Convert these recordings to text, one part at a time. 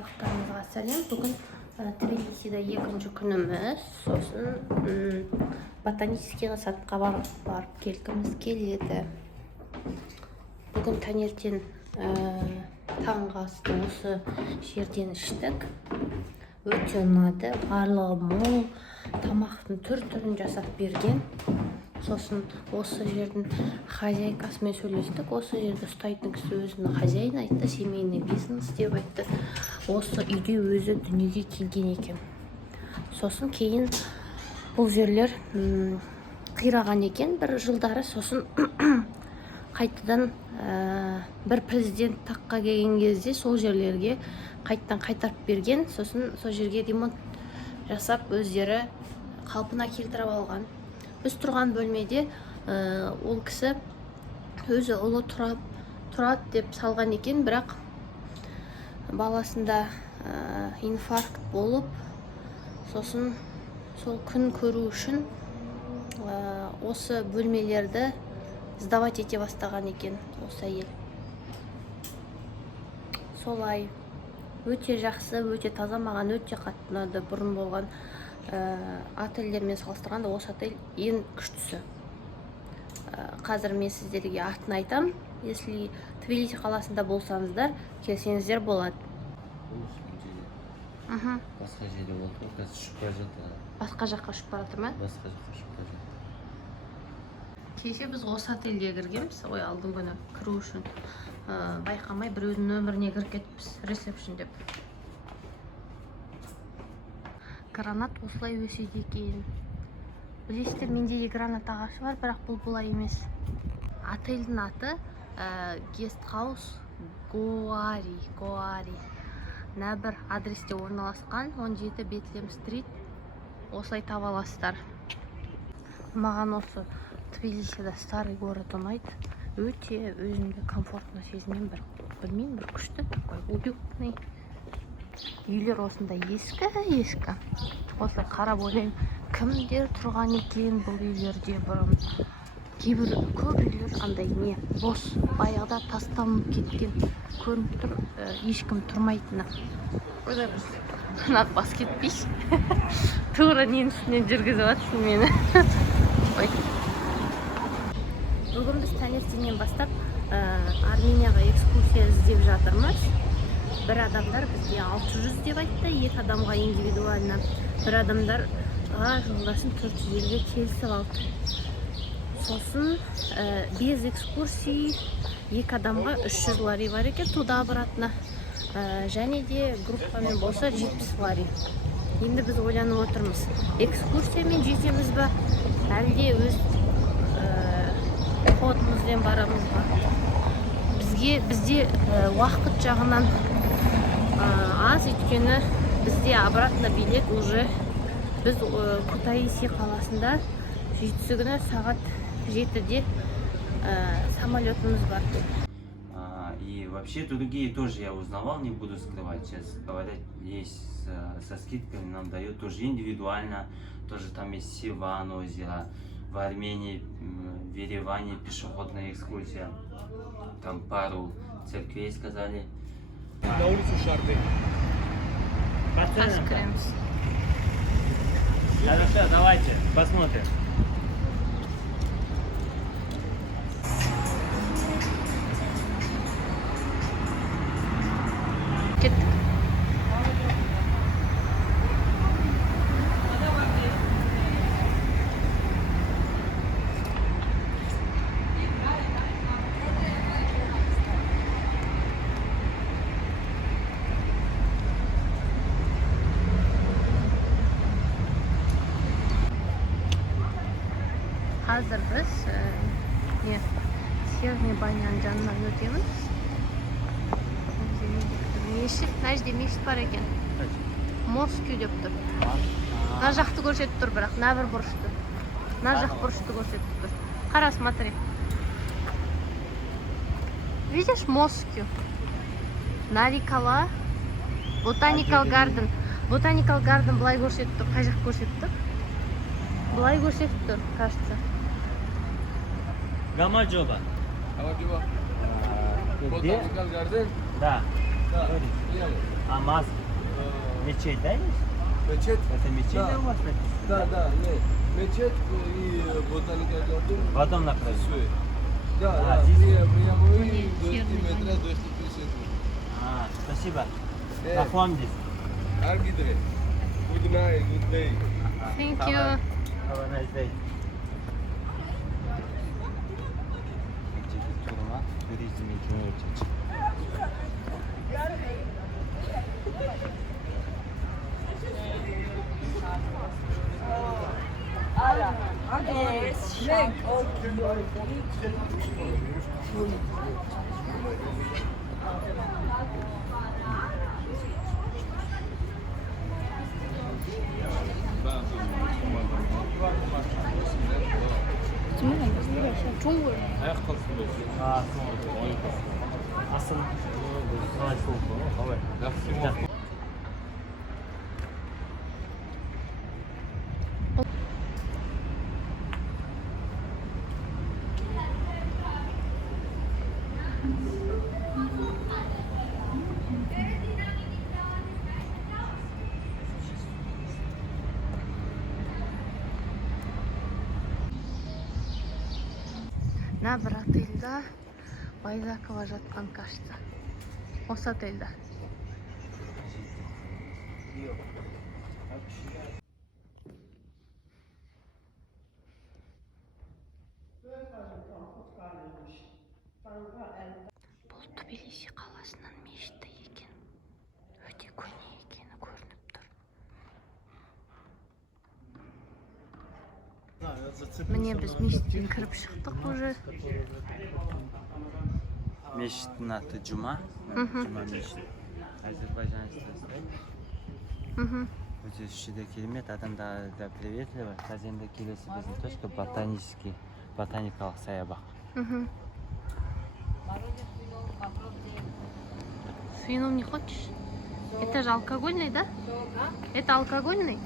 барлықтарыңызға сәлем. Бүгін Тбилисиде екінші күніміз. Сосын ботанический садқа барып келгіміз келеді. Бүгін таңертең таңғы асты осы жерден іштік. Өте ұнады. Барлығы мол, тамақтың түр-түрін жасап берген. Сосын осы жердің хозяйкасымен сөйлестік. Осы жерді ұстайтын кісі өзінің хозяйны айтты, семейный бизнес деп айтты. Осы үйде өзі дүниеге келген екен. Сосын кейін бұл жерлер қираған екен бір жылдары. Сосын қайтадан бір президент таққа келген кезде сол жерлерге қайтадан қайтарып берген. Сосын сол жерге ремонт жасап өздері қалпына келтіріп алған. Біз тұрған бөлмеде ол кісі өзі ұлы тұрады деп салған екен, бірақ баласында инфаркт болып, сосын сол күн көру үшін осы бөлмелерді сдавать ете бастаған екен осы әйел. Солай өте жақсы, өте таза, маған өте қатты ұнады. Бұрын болған отельдермен салыстырғанда осы отель ең күштісі. Қазір мен сіздерге атын айтам. Если Тбилиси қаласында болсаңыздар, келсеңіздер болады. Басқа жерде болды, қазір ұшып бара жатыр. Басқа жаққа ұшып бара жатыр ма? Басқа жаққа ұшып бара жатыр. Кеше біз осы отельге кіргенбіз, алдың күні кіру үшін. Байқамай біреудің нөміріне кіріп кетіппіз, ресепшн деп. Гранат осылай өседі екен. Білесіздер, менде де гранат ағашы бар, бірақ бұл бұлай емес. Отельдің аты Гестхаус Гоари. Нәбір адресте орналасқан, 17 Бетлем стрит. Осылай таба аласыздар. Маған осы Тбилисиде старый город ұнайды. Өте өзімді комфортно сезінем, білмеймін, бір күшті, такой уютный. Үйлер осында ескі. Осылай қарап ойлаймын, кімдер тұрған екен бұл үйлерде бұрын. Кейбір көп үйлер андай не, бос, баяғыда тасталынып кеткен көрініп тұр, ешкім тұрмайтыны. Ойлаймын, бас кетпейш. Тура ненің үстінен жүргізіп жатсың мені. Бүгін біз таңертеңнен бастап Арменияға экскурсия іздеп жатырмыз. Бір адамдар бізге 600 деп айтты, екі адамға индивидуально. Бір адамдарға жолдасын 450-ге келісіп алды. Сосын без экскурсии екі адамға 300 лари бар екен, туда обратно. Және де группамен болса 70 лари. Енді біз ойланып отырмыз. Экскурсиямен жетеміз ба, әлде өз ходымызбен барамыз ба? Бізде уақыт жағынан аз, өйткені бізде обратно билет уже біз Кутаиси қаласында жетісі күні сағат 7-де самолетіміз бар. И вообще другие тоже я узнавал, не буду скрывать. Сейчас говорят, есть со скидками, нам дают тоже индивидуально. Тоже там есть Сиван озеро, в Армении, в Ереване пешеходная экскурсия. Там пару церквей сказали. На улицу Шарды. Паскремс. Хорошо, давайте посмотрим. Кеттік. Қазір біз Северный баняның жанынан өтеміз. Мешіт, нәжде мешіт бар екен. Москю деп тұр. На жақты көрсетіп тұр, бірақ нәбір бұрышты. На жақ бұрышты көрсетіп тұр. Қара, смотри. Видишь, Москю? Нарикала, Ботаникал гарден. Ботаникал гарден бұлай көрсетіп тұр. Қай жақ көрсетіп тұр? Бұлай көрсетіп тұр, кажется. Гамаджоба. Ботаникал гарден? Да. Намаз. Мечеть, да, есть? Мечеть? Это мечеть, Да. да, у вас написано? Да, нет. Мечеть и ботаника гарден. В одном направлении. Да, здесь? мне мой Нет, 200 фирменный. метров, 250. Спасибо. Э. Знакомьтесь. Аргидре. Good night, good day. Thank you. Have a nice day. Turma, turizm eğitimi ölçecek. 좋은 걸. Asıl kolay soğuk o. Hava. На бір отельда Байзакова жатқан, кажется. Осы отельда. Бұл Тбилиси қаласының мешіті екен. Өте көне екені көрініп тұр. Міне біз мешіттен кіріп шықтық уже. Мешіттің аты Джума. Джума мешіті. Азербайжан страстной. Өте ішінде керемет, адамдарды да приветливо. Қазір енді келесі біздің точка ботаникалық саябақ. Вино не хочешь? Это же алкогольный, да? Это алкогольный?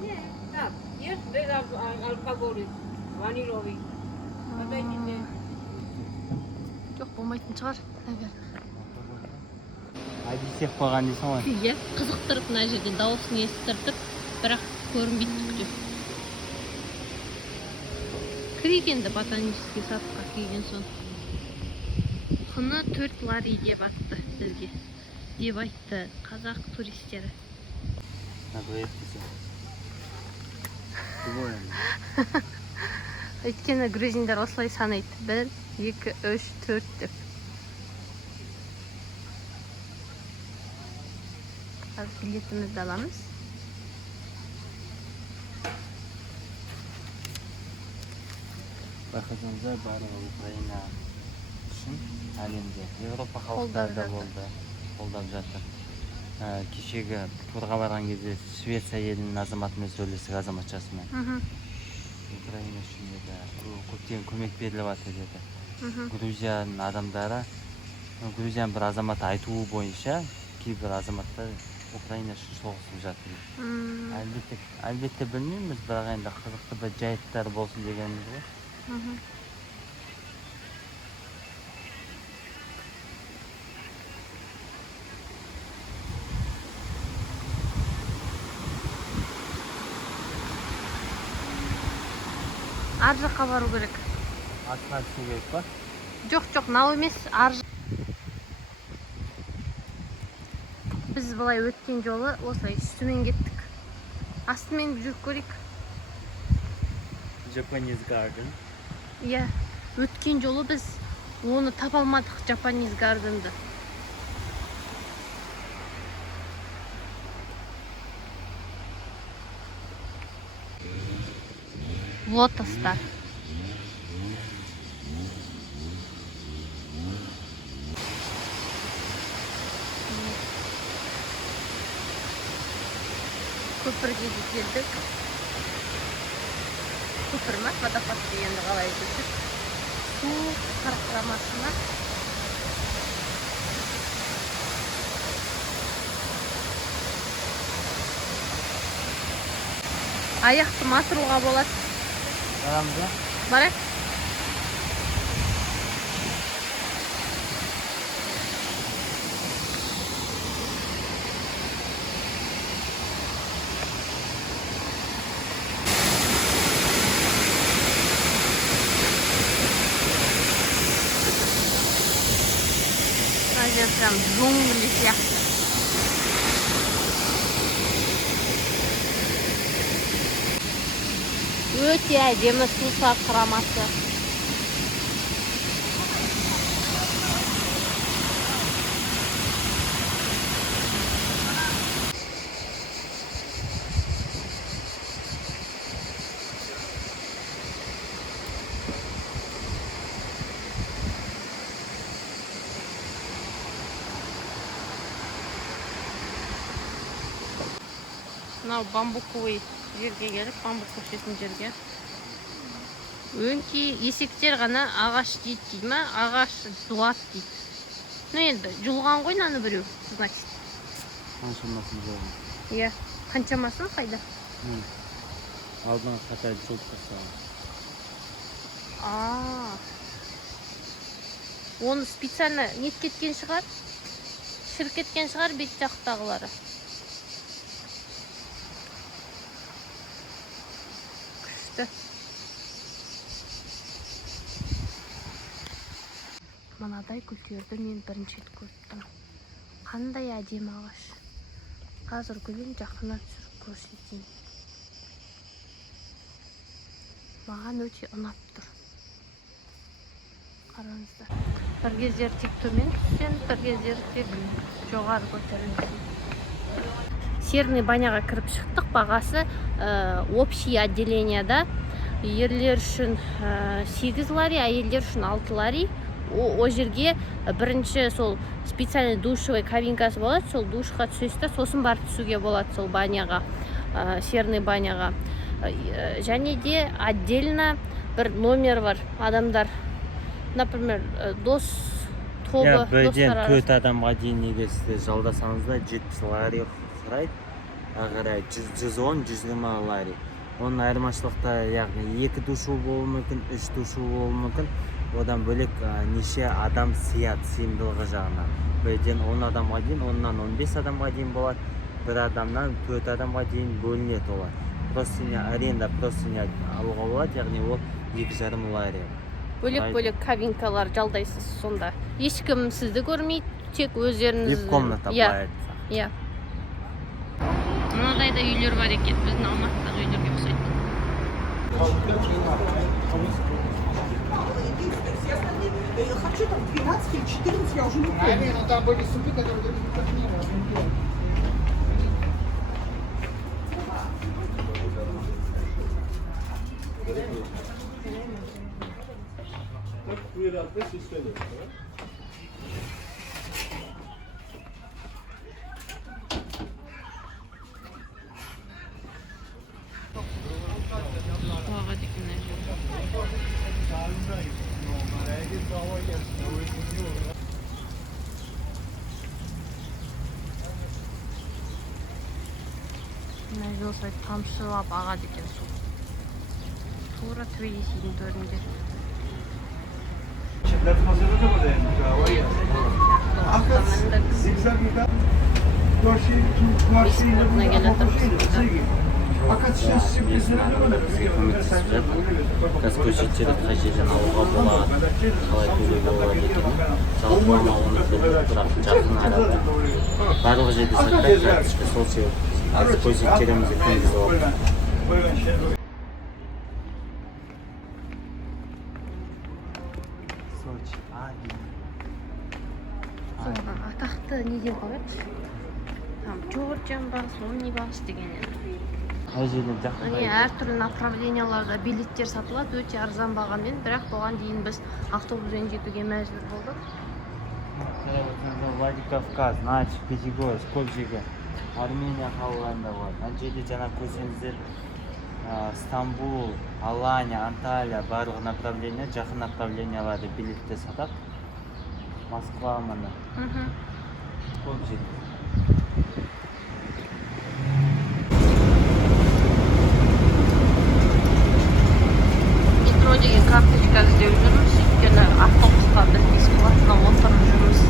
Нет, так, ешь без алкоголя, ваниловый. Жоқ, болмайтын шығар. Әдейсек қойған дейсің ғой. Иә, қызықтырып мына жерден дауысын естіртіп, бірақ көрінбейді түкте. Кіргенді ботанический садқа кірген соң. Құны 4 лари деп атты бізге. Деп айтты қазақ туристері. Нагоет десе. Өйткені грузиндар осылай санайды. 1, 2, 3, 4 деп. Қазір билетімізді аламыз. Байқасаңыздар барлығы Украина үшін әлемде Европа халықтары да болды, қолдап жатыр. Кешегі турға барған кезде Швеция елінің азаматымен сөйлестік, азаматшасымен. Украина үшін де көптеген көмек беріліп жатыр деді. Грузияның адамдары, Грузияның бір азаматы айтуы бойынша кейбір азаматтар Украина үшін соғысып жатыр. Әлбетте білмейміз, бірақ енді қызықты бір жайттар болсын дегеніміз ғой. Ар жаққа бару керек. Астына түсу керек па? Жоқ, мынау емес, ар жақ. Біз былай өткен жолы осылай үстімен кеттік. Астымен жүріп көрейік. Japanese Garden. Иә, өткен жолы біз оны таба алмадық, Japanese Garden'ды. Лотостар. Көпірге де келдік. Көпір ма? Водопад дегенді қалай айтып. Су қарқырамасына. Аяқты матыруға болады. Барамыз ба? Барайық. прям джунгли сияқты. Өте әдемі сусар құрамасы. Мынау бамбуковый жерге келіп, бамбук көшетін жерге. Өңки есектер ғана ағаш дейді ма? Ағаш дуат дейді. Ну енді жұлған ғой наны біреу, значит. Қаншамасын жоғын? Иә, қаншамасын қайда? Алдынан қатай жұлып қастаған. Оны специально нет кеткен шығар? Шіріп кеткен шығар бет жақтағылары. Күшті. Мынадай гүлдерді мен бірінші рет көрдім. Қандай әдемі ағаш. Қазір гүлін жақыннан түсіріп көрсетейін. Маған өте ұнап тұр. Қараңыздар. Bir кездер тек төмен түссен, бір кездер тек жоғары көтерілсін. Серный баняға кіріп шықтық. Бағасы общий отделенияда ерлер үшін 8 лари, әйелдер үшін 6 лари. О жерге бірінші сол специальный душевый кабинкасы болады. Сол душқа түсесті, сосын барып түсуге болады сол баняға, серный баняға. Және де отдельно бір номер бар. Адамдар, например, дос тобы, достар арасында. Төрт адамға дейін егер сізде жалдасаңызда 70 лари сұрайды. Ағарай 110-120 лари. Оның айырмашылықта, яғни 2 душу болуы мүмкін, 3 душу болуы мүмкін. Одан бөлек неше адам сыйымдылығы жағынан. Бірден 10 адамға дейін, оннан 15 адамға дейін болады. Бір адамнан 4 адамға дейін бөлінеді олар. Аренда простыня алуға болады, яғни ол 2,5 лари. Бөлек-бөлек кабинкалар жалдайсыз сонда. Ешкім сізді көрмейді, тек өздеріңіз. Вип комната бай. Иә. Мынадайда үйлер бар екен, біздің Алматыдағы үйлерге ұқсайды. Хочу там 12 или 14, я уже не помню. Но там были супы, которые не Осылай тамшылап ағады екен су. Тура Тбилисидің төрінде. Спортына келатырмыз. Газ көшеттерді қай жерден алуға болады, қалай төлеуге болады екен. Жалпы оны білмейді, бірақ жақын арада. Барлық жерде сақтайды, карточка сол себепті. Газ көшеттерімізді кіргізіп алды. Атақты неден қояды? Джорджан бас, Omnibus деген. Әртүрлі направленияларда билеттер сатылады, өте арзан бағамен, бірақ бұған дейін біз автобуспен жетуге мәжбүр болдық. Владикавказ, Нач, Пятигорск, Копжеге, Армения қалаларында бар. Ана жерде жаңа көрсеңіздер Стамбул, Алания, Анталия барлық направления, жақын направленияларды билетте сатады. Москва мына. Копжеге. Деген карточка іздеу жүрміз, өйткені автобусқа біз бесплатно отырып жүрміз.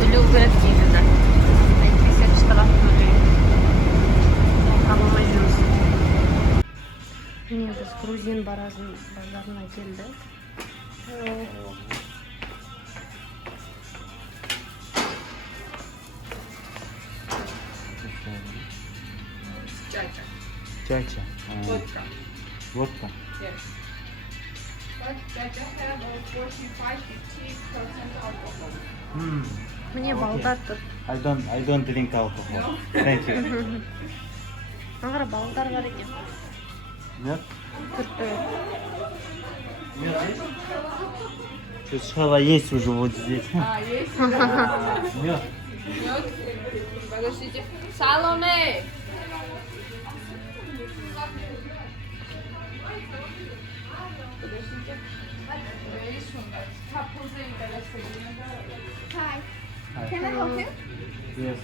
Төлеу керек дейді де. Әйтпесе штраф төлейді. Табылмай жүрміз. Міне біз грузин базарына келдік. Чача. Чача. Vodka. Водка. Yes. But Chacha have a 45-50% alcohol. Мне балдар тұр. I don't drink alcohol. Thank you. Ағыр балдар бар екен. Мед? Түртті. Мед есть? Что сначала есть уже вот здесь. Есть. Мед. Мед. Подождите. Саломе! Подождите. Hi. Can I help you? Yes.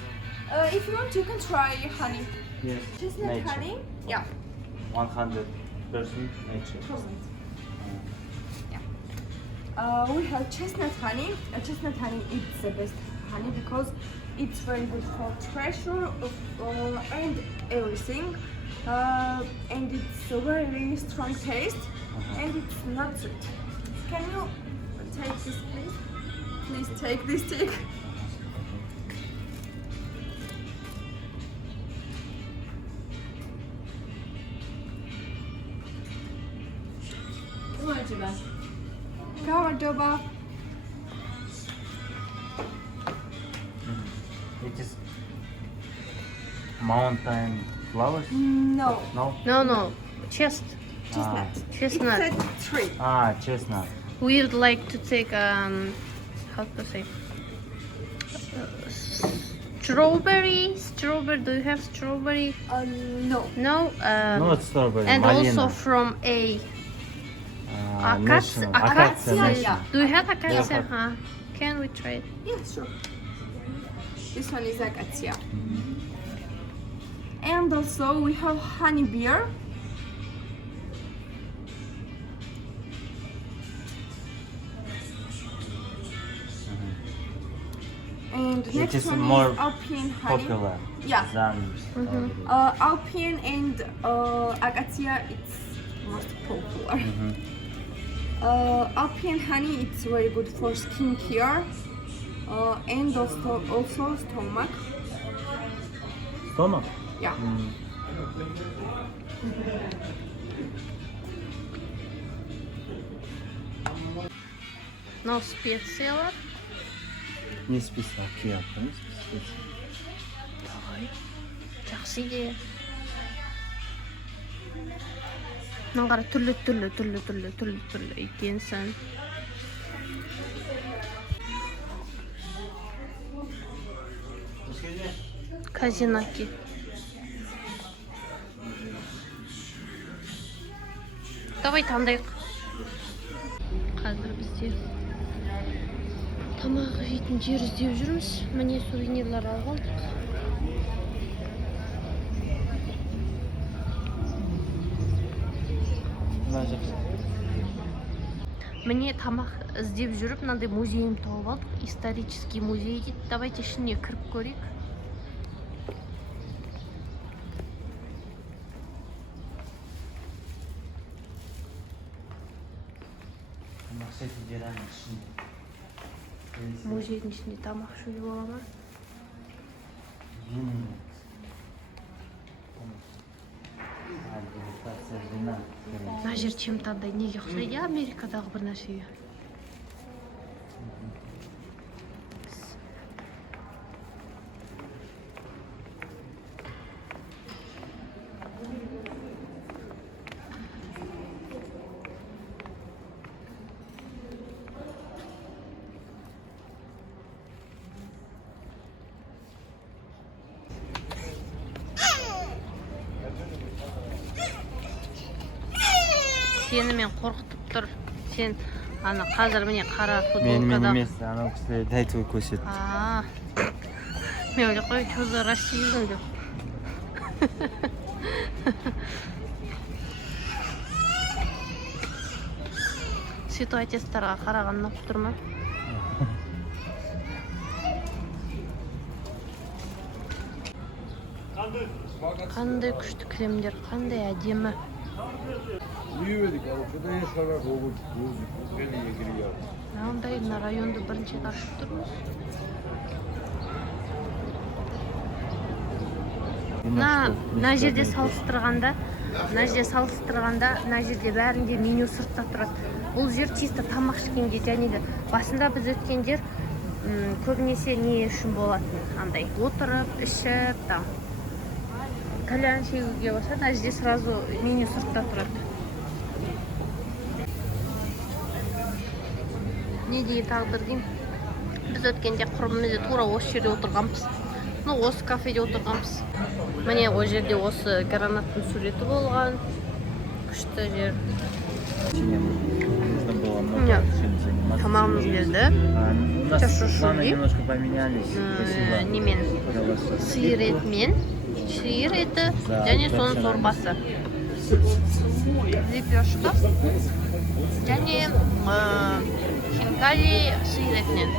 If you want, you can try honey. Yes. Chestnut Nature. honey? Yeah. 100% nature. We have chestnut honey. Chestnut honey is the best honey because it's very good for pressure and everything. And it's a very strong taste and it's not sweet. Can you take this please? Please take this stick. Cordoba. It is mountain flowers? No. No? No. Chest. Chestnut. Chestnut. It's a tree. Chestnut. We would like to take how to say strawberry. Do you have strawberry? No. No. Not strawberry, And malina. also from a National. Acacia, national. yeah. Do you have acacia? Yeah. Huh? Can we try it? Yeah, sure. This one is acacia. And also we have honey beer. And It next is one more is Alpine honey. Popular Yeah. than strawberry. Alpine and acacia, it's most popular. Alpine honey, it's very good for skin care and also stomach. Stomach? Yeah. No специялар. Не списал. Кияпты, не списал. Жақсы идея. Мынаны қара түрлі екенсің. Казинаки. Давай таңдайық. Қазір бізде тамақ жейтін жер іздеп жүрміз. Міне сувенирлар алып алдық. Міне тамақ іздеп жүріп, мынандай музейін тауып алдық. Исторический музей дейді. Давайте ішіне кіріп көрейік. Музейдің ішінде тамақ ішуге бола ма? Мына жер чем-то андай неге ұқсайды? Америкадағы бір нәрсеге. Сені мен қорқытып тұр. Сен ана қазір міне қара Мен футболкада. емес, анау кісілер дәйтуі көрсетті. Мен ойлап қой, что за расизм деп. Ситуатестарға қараған ұнап тұр ма? Қандай күшті кремдер, қандай әдемі. Үйведік, ал бұда ешқара қоғыт, көзі егірі яр. Мынандай мына районды бірінші рет ашып тұрмыз. мына жерде салыстырғанда мына жерде бәрінде меню сыртта тұрады. Бұл жер чисто тамақ ішкенге, және де басында біз өткен жер көбінесе не үшін болатын, андай отырып, ішіп, там кальян шегуге болса, мына жерде сразу меню сыртта тұрады. Не деген тағдыр деймін. Біз өткенде құрбымызды тура осы жерде отырғанбыз. Осы кафеде отырғанбыз. Міне о жерде осы гранаттың суреті болған. Күшті жер. Нужно было много чем заниматься. Тамағымыз келді. У нас планы немножко поменялись. Спасибо. Немен? Сиыр етімен. Сиыр еті және соның сорпасы. Лепешка. және хинкали сиыр етінен.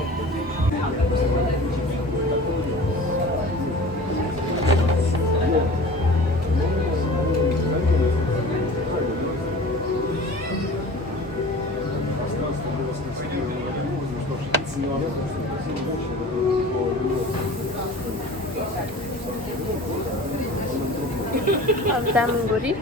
Дәмін көрейік.